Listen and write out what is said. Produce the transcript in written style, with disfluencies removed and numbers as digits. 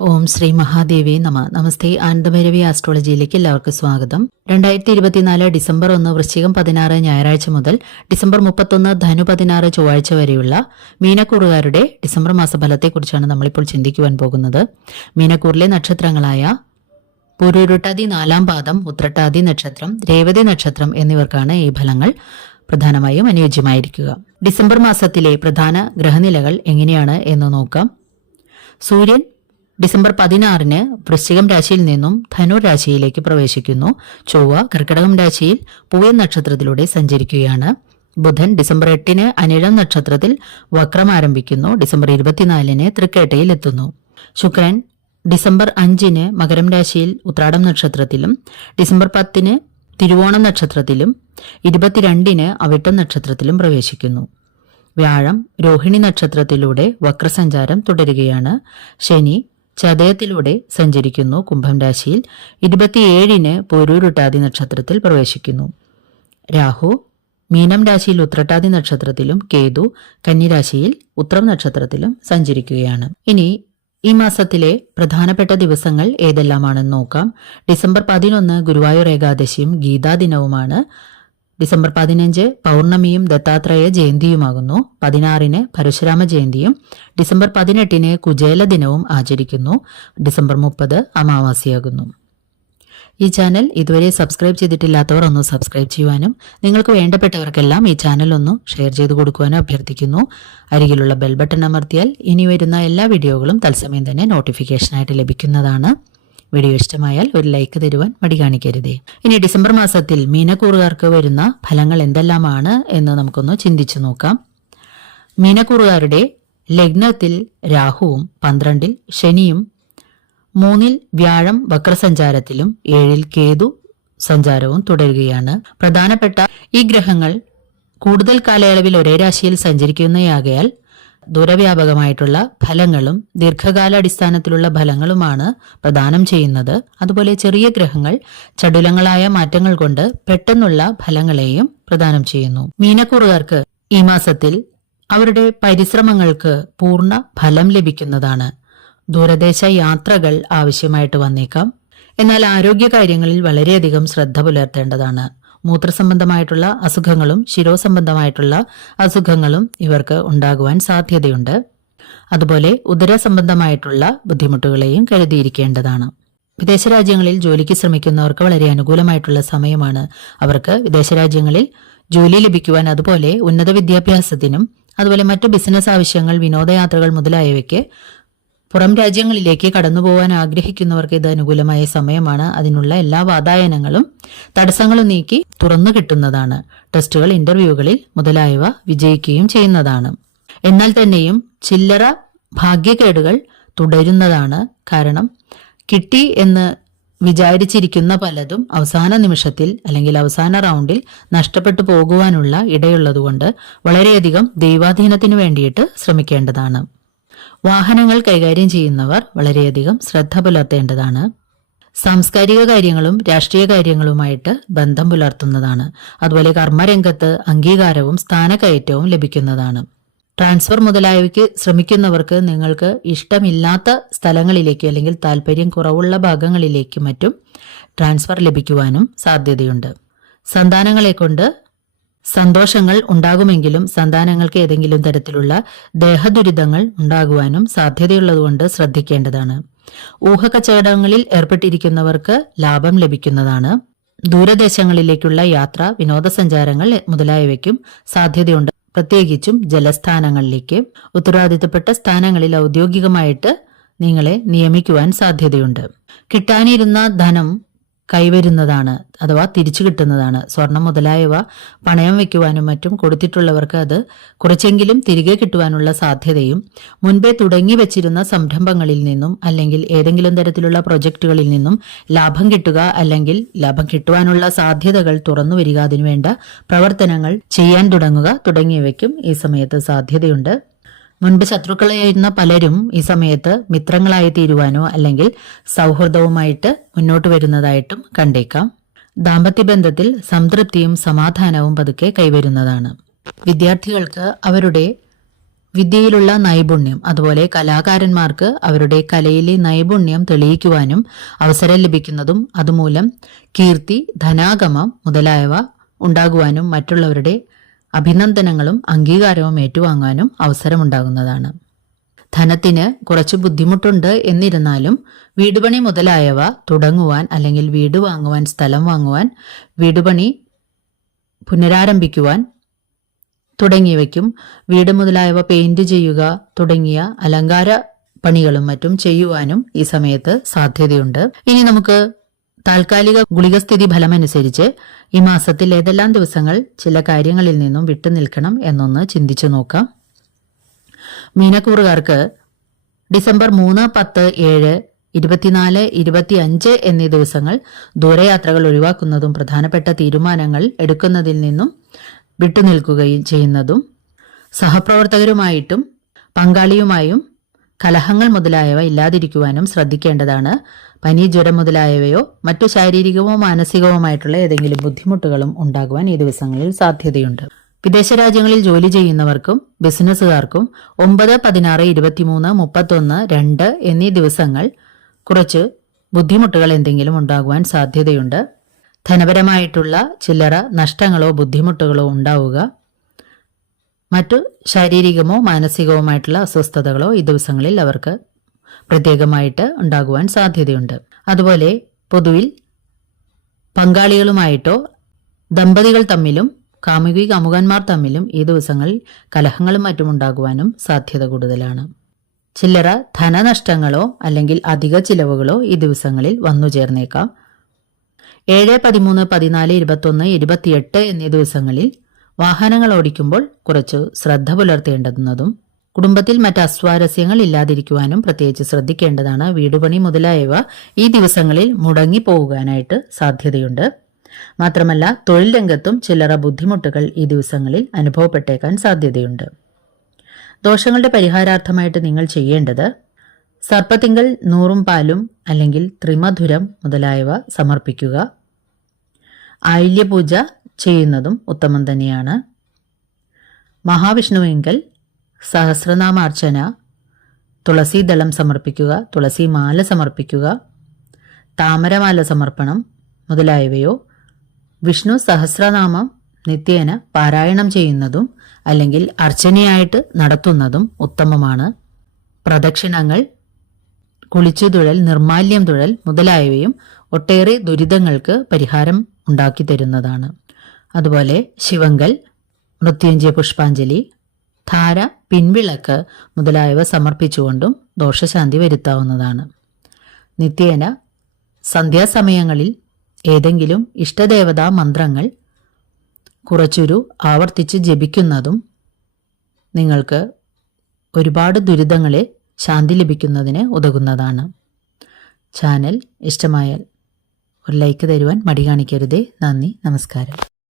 ഓം ശ്രീ മഹാദേവി നമസ്തേ. ആനന്ദഭൈരവി ആസ്ട്രോളജിയിലേക്ക് എല്ലാവർക്കും സ്വാഗതം. 2024 ഡിസംബർ 1 വൃശ്ചികം 16 ഞായറാഴ്ച മുതൽ ഡിസംബർ 31 ധനു 16 ചൊവ്വാഴ്ച വരെയുള്ള മീനക്കൂറുകാരുടെ ഡിസംബർ മാസഫലത്തെക്കുറിച്ചാണ് നമ്മളിപ്പോൾ ചിന്തിക്കുവാൻ പോകുന്നത്. മീനക്കൂറിലെ നക്ഷത്രങ്ങളായ പൂരുരുട്ടാതി 4-ാം പാദം, ഉത്രട്ടാതി നക്ഷത്രം, രേവതി നക്ഷത്രം എന്നിവർക്കാണ് ഈ ഫലങ്ങൾ പ്രധാനമായും അനുയോജ്യമായിരിക്കുക. ഡിസംബർ മാസത്തിലെ പ്രധാന ഗ്രഹനിലകൾ എങ്ങനെയാണ് എന്ന് നോക്കാം. സൂര്യൻ ഡിസംബർ 16 വൃശ്ചികം രാശിയിൽ നിന്നും ധനുർ രാശിയിലേക്ക് പ്രവേശിക്കുന്നു. ചൊവ്വ കർക്കിടകം രാശിയിൽ പൂയം നക്ഷത്രത്തിലൂടെ സഞ്ചരിക്കുകയാണ്. ബുധൻ ഡിസംബർ 8 അനിഴം നക്ഷത്രത്തിൽ വക്രം ആരംഭിക്കുന്നു. ഡിസംബർ 24 തൃക്കേട്ടയിൽ എത്തുന്നു. ശുക്രൻ ഡിസംബർ 5 മകരം രാശിയിൽ ഉത്രാടം നക്ഷത്രത്തിലും, ഡിസംബർ 10 തിരുവോണം നക്ഷത്രത്തിലും, 22 അവിട്ടം നക്ഷത്രത്തിലും പ്രവേശിക്കുന്നു. വ്യാഴം രോഹിണി നക്ഷത്രത്തിലൂടെ വക്രസഞ്ചാരം തുടരുകയാണ്. ശനി ചതയത്തിലൂടെ സഞ്ചരിക്കുന്നു. കുംഭം രാശിയിൽ 27 പൂരുരുട്ടാതി നക്ഷത്രത്തിൽ പ്രവേശിക്കുന്നു. രാഹു മീനം രാശിയിൽ ഉത്രട്ടാതി നക്ഷത്രത്തിലും, കേതു കന്നിരാശിയിൽ ഉത്രം നക്ഷത്രത്തിലും സഞ്ചരിക്കുകയാണ്. ഇനി ഈ മാസത്തിലെ പ്രധാനപ്പെട്ട ദിവസങ്ങൾ ഏതെല്ലാമാണെന്ന് നോക്കാം. ഡിസംബർ 11 ഗുരുവായൂർ ഏകാദശിയും ഗീതാ ദിനവുമാണ്. ഡിസംബർ 15 പൗർണമിയും ദത്താത്രേയ ജയന്തിയുമാകുന്നു. 16 പരശുരാമ ജയന്തിയും, ഡിസംബർ 18 കുചേല ദിനവും ആചരിക്കുന്നു. ഡിസംബർ 30 അമാവാസിയാകുന്നു. ഈ ചാനൽ ഇതുവരെ സബ്സ്ക്രൈബ് ചെയ്തിട്ടില്ലാത്തവർ ഒന്ന് സബ്സ്ക്രൈബ് ചെയ്യുവാനും നിങ്ങൾക്ക് വേണ്ടപ്പെട്ടവർക്കെല്ലാം ഈ ചാനൽ ഒന്ന് ഷെയർ ചെയ്തു കൊടുക്കുവാനും അഭ്യർത്ഥിക്കുന്നു. അരികിലുള്ള ബെൽ ബട്ടൺ അമർത്തിയാൽ ഇനി വരുന്ന എല്ലാ വീഡിയോകളും തത്സമയം തന്നെ നോട്ടിഫിക്കേഷനായിട്ട് ലഭിക്കുന്നതാണ്. വീഡിയോ ഇഷ്ടമായാൽ ഒരു ലൈക്ക് തരുവാൻ മടി കാണിക്കരുതേ. ഇനി ഡിസംബർ മാസത്തിൽ മീനക്കൂറുകാർക്ക് വരുന്ന ഫലങ്ങൾ എന്തെല്ലാമാണ് എന്ന് നമുക്കൊന്ന് ചിന്തിച്ചു നോക്കാം. മീനക്കൂറുകാരുടെ ലഗ്നത്തിൽ രാഹുവും 12 ശനിയും 3 വ്യാഴം വക്രസഞ്ചാരത്തിലും 7 കേതു സഞ്ചാരവും തുടരുകയാണ്. പ്രധാനപ്പെട്ട ഈ ഗ്രഹങ്ങൾ കൂടുതൽ കാലയളവിൽ ഒരേ രാശിയിൽ സഞ്ചരിക്കുന്നയാകയാൽ ദൂരവ്യാപകമായിട്ടുള്ള ഫലങ്ങളും ദീർഘകാലാടിസ്ഥാനത്തിലുള്ള ഫലങ്ങളുമാണ് പ്രദാനം ചെയ്യുന്നത്. അതുപോലെ ചെറിയ ഗ്രഹങ്ങൾ ചടുലങ്ങളായ മാറ്റങ്ങൾ കൊണ്ട് പെട്ടെന്നുള്ള ഫലങ്ങളെയും പ്രദാനം ചെയ്യുന്നു. മീനക്കൂറുകാർക്ക് ഈ മാസത്തിൽ അവരുടെ പരിശ്രമങ്ങൾക്ക് പൂർണ്ണ ഫലം ലഭിക്കുന്നതാണ്. ദൂരദേശ യാത്രകൾ ആവശ്യമായിട്ട് വന്നേക്കാം. എന്നാൽ ആരോഗ്യകാര്യങ്ങളിൽ വളരെയധികം ശ്രദ്ധ പുലർത്തേണ്ടതാണ്. മൂത്രസംബന്ധമായിട്ടുള്ള അസുഖങ്ങളും ശിരോസംബന്ധമായിട്ടുള്ള അസുഖങ്ങളും ഇവർക്ക് ഉണ്ടാകുവാൻ സാധ്യതയുണ്ട്. അതുപോലെ ഉദരസംബന്ധമായിട്ടുള്ള ബുദ്ധിമുട്ടുകളെയും കരുതിയിരിക്കേണ്ടതാണ്. വിദേശ രാജ്യങ്ങളിൽ ജോലിക്ക് ശ്രമിക്കുന്നവർക്ക് വളരെ അനുകൂലമായിട്ടുള്ള സമയമാണ്. അവർക്ക് വിദേശ രാജ്യങ്ങളിൽ ജോലി ലഭിക്കുവാൻ, അതുപോലെ ഉന്നത വിദ്യാഭ്യാസത്തിനും, അതുപോലെ മറ്റു ബിസിനസ് ആവശ്യങ്ങൾ, വിനോദയാത്രകൾ മുതലായവയ്ക്ക് പുറം രാജ്യങ്ങളിലേക്ക് കടന്നുപോകാൻ ആഗ്രഹിക്കുന്നവർക്ക് ഇത് അനുകൂലമായ സമയമാണ്. അതിനുള്ള എല്ലാ വാതായനങ്ങളും തടസ്സങ്ങളും നീക്കി തുറന്നു കിട്ടുന്നതാണ്. ടെസ്റ്റുകൾ, ഇന്റർവ്യൂകളിൽ മുതലായവ വിജയിക്കുകയും ചെയ്യുന്നതാണ്. എന്നാൽ തന്നെയും ചില്ലറ ഭാഗ്യക്കേടുകൾ തുടരുന്നതാണ്. കാരണം കിട്ടി എന്ന് വിചാരിച്ചിരിക്കുന്ന പലതും അവസാന നിമിഷത്തിൽ അല്ലെങ്കിൽ അവസാന റൗണ്ടിൽ നഷ്ടപ്പെട്ടു പോകുവാനുള്ള ഇടയുള്ളതുകൊണ്ട് വളരെയധികം ദൈവാധീനത്തിന് വേണ്ടിയിട്ട് ശ്രമിക്കേണ്ടതാണ്. വാഹനങ്ങൾ കൈകാര്യം ചെയ്യുന്നവർ വളരെയധികം ശ്രദ്ധ പുലർത്തേണ്ടതാണ്. സാംസ്കാരിക കാര്യങ്ങളും രാഷ്ട്രീയ കാര്യങ്ങളുമായിട്ട് ബന്ധം പുലർത്തുന്നതാണ്. അതുപോലെ കർമ്മരംഗത്ത് അംഗീകാരവും സ്ഥാനക്കയറ്റവും ലഭിക്കുന്നതാണ്. ട്രാൻസ്ഫർ മുതലായവയ്ക്ക് ശ്രമിക്കുന്നവർക്ക് നിങ്ങൾക്ക് ഇഷ്ടമില്ലാത്ത സ്ഥലങ്ങളിലേക്ക് അല്ലെങ്കിൽ താല്പര്യം കുറവുള്ള ഭാഗങ്ങളിലേക്ക് മറ്റും ട്രാൻസ്ഫർ ലഭിക്കുവാനും സാധ്യതയുണ്ട്. സന്താനങ്ങളെ കൊണ്ട് സന്തോഷങ്ങൾ ഉണ്ടാകുമെങ്കിലും സന്താനങ്ങൾക്ക് ഏതെങ്കിലും തരത്തിലുള്ള ദേഹദുരിതങ്ങൾ ഉണ്ടാകുവാനും സാധ്യതയുള്ളതുകൊണ്ട് ശ്രദ്ധിക്കേണ്ടതാണ്. ഊഹക്കച്ചവടങ്ങളിൽ ഏർപ്പെട്ടിരിക്കുന്നവർക്ക് ലാഭം ലഭിക്കുന്നതാണ്. ദൂരദേശങ്ങളിലേക്കുള്ള യാത്ര, വിനോദസഞ്ചാരങ്ങൾ മുതലായവയ്ക്കും സാധ്യതയുണ്ട്. പ്രത്യേകിച്ചും ജലസ്ഥാനങ്ങളിലേക്ക്. ഉത്തരവാദിത്തപ്പെട്ട സ്ഥാനങ്ങളിൽ ഔദ്യോഗികമായിട്ട് നിങ്ങളെ നിയമിക്കുവാൻ സാധ്യതയുണ്ട്. കിട്ടാനിരുന്ന ധനം കൈവരുന്നതാണ്, അഥവാ തിരിച്ചു കിട്ടുന്നതാണ്. സ്വർണം മുതലായവ പണയം വയ്ക്കുവാനും മറ്റും കൊടുത്തിട്ടുള്ളവർക്ക് അത് കുറച്ചെങ്കിലും തിരികെ കിട്ടുവാനുള്ള സാധ്യതയും, മുൻപേ തുടങ്ങി വെച്ചിരുന്ന സംരംഭങ്ങളിൽ നിന്നും അല്ലെങ്കിൽ ഏതെങ്കിലും തരത്തിലുള്ള പ്രൊജക്ടുകളിൽ നിന്നും ലാഭം കിട്ടുക അല്ലെങ്കിൽ ലാഭം കിട്ടുവാനുള്ള സാധ്യതകൾ തുറന്നു വരിക, അതിനുവേണ്ട പ്രവർത്തനങ്ങൾ ചെയ്യാൻ തുടങ്ങുക തുടങ്ങിയവയ്ക്കും ഈ സമയത്ത് സാധ്യതയുണ്ട്. മുൻപ് ശത്രുക്കളായിരുന്ന പലരും ഈ സമയത്ത് മിത്രങ്ങളായി തീരുവാനോ അല്ലെങ്കിൽ സൗഹൃദവുമായിട്ട് മുന്നോട്ട് വരുന്നതായിട്ടും കണ്ടേക്കാം. ദാമ്പത്യബന്ധത്തിൽ സംതൃപ്തിയും സമാധാനവും പതുക്കെ കൈവരുന്നതാണ്. വിദ്യാർത്ഥികൾക്ക് അവരുടെ വിദ്യയിലുള്ള നൈപുണ്യം, അതുപോലെ കലാകാരന്മാർക്ക് അവരുടെ കലയിലെ നൈപുണ്യം തെളിയിക്കുവാനും അവസരം ലഭിക്കുന്നതും അതുമൂലം കീർത്തി, ധനാഗമം മുതലായവ ഉണ്ടാകുവാനും മറ്റുള്ളവരുടെ അഭിനന്ദനങ്ങളും അംഗീകാരവും ഏറ്റുവാങ്ങാനും അവസരമുണ്ടാകുന്നതാണ്. ധനത്തിന് കുറച്ച് ബുദ്ധിമുട്ടുണ്ട് എന്നിരുന്നാലും വീടുപണി മുതലായവ തുടങ്ങുവാൻ അല്ലെങ്കിൽ വീട് വാങ്ങുവാൻ, സ്ഥലം വാങ്ങുവാൻ, വീടുപണി പുനരാരംഭിക്കുവാൻ തുടങ്ങിയവയ്ക്കും വീട് മുതലായവ പെയിന്റ് ചെയ്യുക തുടങ്ങിയ അലങ്കാര പണികളും മറ്റും ചെയ്യുവാനും ഈ സമയത്ത് സാധ്യതയുണ്ട്. ഇനി നമുക്ക് താൽക്കാലിക ഗുളികസ്ഥിതി ഫലമനുസരിച്ച് ഈ മാസത്തിൽ ഏതെല്ലാം ദിവസങ്ങൾ ചില കാര്യങ്ങളിൽ നിന്നും വിട്ടുനിൽക്കണം എന്നൊന്ന് ചിന്തിച്ചു നോക്കാം. മീനക്കൂറുകാർക്ക് ഡിസംബർ 3, 10, 7, 24, 25 എന്നീ ദിവസങ്ങൾ ദൂരയാത്രകൾ ഒഴിവാക്കുന്നതും പ്രധാനപ്പെട്ട തീരുമാനങ്ങൾ എടുക്കുന്നതിൽ നിന്നും വിട്ടുനിൽക്കുകയും ചെയ്യുന്നതും സഹപ്രവർത്തകരുമായിട്ടും പങ്കാളിയുമായും കലഹങ്ങൾ മുതലായവ ഇല്ലാതിരിക്കുവാനും ശ്രദ്ധിക്കേണ്ടതാണ്. പനി, ജ്വരം മുതലായവയോ മറ്റു ശാരീരികമോ മാനസികവുമായിട്ടുള്ള ഏതെങ്കിലും ബുദ്ധിമുട്ടുകളും ഉണ്ടാകുവാൻ ഈ ദിവസങ്ങളിൽ സാധ്യതയുണ്ട്. വിദേശ രാജ്യങ്ങളിൽ ജോലി ചെയ്യുന്നവർക്കും ബിസിനസ്സുകാർക്കും 9, 16, 23, 31, 2 എന്നീ ദിവസങ്ങൾ കുറച്ച് ബുദ്ധിമുട്ടുകൾ എന്തെങ്കിലും ഉണ്ടാകുവാൻ സാധ്യതയുണ്ട്. ധനപരമായിട്ടുള്ള ചില്ലറ നഷ്ടങ്ങളോ ബുദ്ധിമുട്ടുകളോ ഉണ്ടാവുക, മറ്റു ശാരീരികമോ മാനസികവുമായിട്ടുള്ള അസ്വസ്ഥതകളോ ഈ ദിവസങ്ങളിൽ അവർക്ക് പ്രത്യേകമായിട്ട് ഉണ്ടാകുവാൻ സാധ്യതയുണ്ട്. അതുപോലെ പൊതുവിൽ പങ്കാളികളുമായിട്ടോ ദമ്പതികൾ തമ്മിലും കാമുകി കാമുകന്മാർ തമ്മിലും ഈ ദിവസങ്ങളിൽ കലഹങ്ങളും മറ്റും ഉണ്ടാകുവാനും സാധ്യത കൂടുതലാണ്. ചില്ലറ ധനനഷ്ടങ്ങളോ അല്ലെങ്കിൽ അധിക ചിലവുകളോ ഈ ദിവസങ്ങളിൽ വന്നു ചേർന്നേക്കാം. 7, 13, 14, 21, 28 എന്നീ ദിവസങ്ങളിൽ വാഹനങ്ങൾ ഓടിക്കുമ്പോൾ കുറച്ചു ശ്രദ്ധ പുലർത്തേണ്ടുന്നതും കുടുംബത്തിൽ മറ്റ് അസ്വാരസ്യങ്ങൾ ഇല്ലാതിരിക്കുവാനും പ്രത്യേകിച്ച് ശ്രദ്ധിക്കേണ്ടതാണ്. വീടുപണി മുതലായവ ഈ ദിവസങ്ങളിൽ മുടങ്ങി പോകാനായിട്ട് സാധ്യതയുണ്ട്. മാത്രമല്ല തൊഴിൽ രംഗത്തും ചില്ലറ ബുദ്ധിമുട്ടുകൾ ഈ ദിവസങ്ങളിൽ അനുഭവപ്പെട്ടേക്കാൻ സാധ്യതയുണ്ട്. ദോഷങ്ങളുടെ പരിഹാരാർത്ഥമായിട്ട് നിങ്ങൾ ചെയ്യേണ്ടത് സർപ്പത്തിങ്കൽ 100 പാലും അല്ലെങ്കിൽ ത്രിമധുരം മുതലായവ സമർപ്പിക്കുക. ആയില്യപൂജ ചെയ്യുന്നതും ഉത്തമം തന്നെയാണ്. മഹാവിഷ്ണുവിങ്കൽ സഹസ്രനാമാർച്ചന, തുളസീദളം സമർപ്പിക്കുക, തുളസിമാല സമർപ്പിക്കുക, താമരമാല സമർപ്പണം മുതലായവയോ വിഷ്ണു സഹസ്രനാമം നിത്യേന പാരായണം ചെയ്യുന്നതും അല്ലെങ്കിൽ അർച്ചനയായിട്ട് നടത്തുന്നതും ഉത്തമമാണ്. പ്രദക്ഷിണങ്ങൾ, കുളിച്ചുതുഴൽ, നിർമാല്യം തുഴൽ മുതലായവയും ഒട്ടേറെ ദുരിതങ്ങൾക്ക് പരിഹാരം ഉണ്ടാക്കി തരുന്നതാണ്. അതുപോലെ ശിവങ്കൽ, മൃത്യുഞ്ജയ പുഷ്പാഞ്ജലി, ധാര, പിൻവിളക്ക് മുതലായവ സമർപ്പിച്ചുകൊണ്ടും ദോഷശാന്തി വരുത്താവുന്നതാണ്. നിത്യേന സന്ധ്യാസമയങ്ങളിൽ ഏതെങ്കിലും ഇഷ്ടദേവതാ മന്ത്രങ്ങൾ കുറച്ചൊരു ആവർത്തിച്ച് ജപിക്കുന്നതും നിങ്ങൾക്ക് ഒരുപാട് ദുരിതങ്ങളെ ശാന്തി ലഭിക്കുന്നതിന് ഉതകുന്നതാണ്. ചാനൽ ഇഷ്ടമായാൽ ഒരു ലൈക്ക് തരുവാൻ മടി കാണിക്കരുതേ. നന്ദി, നമസ്കാരം.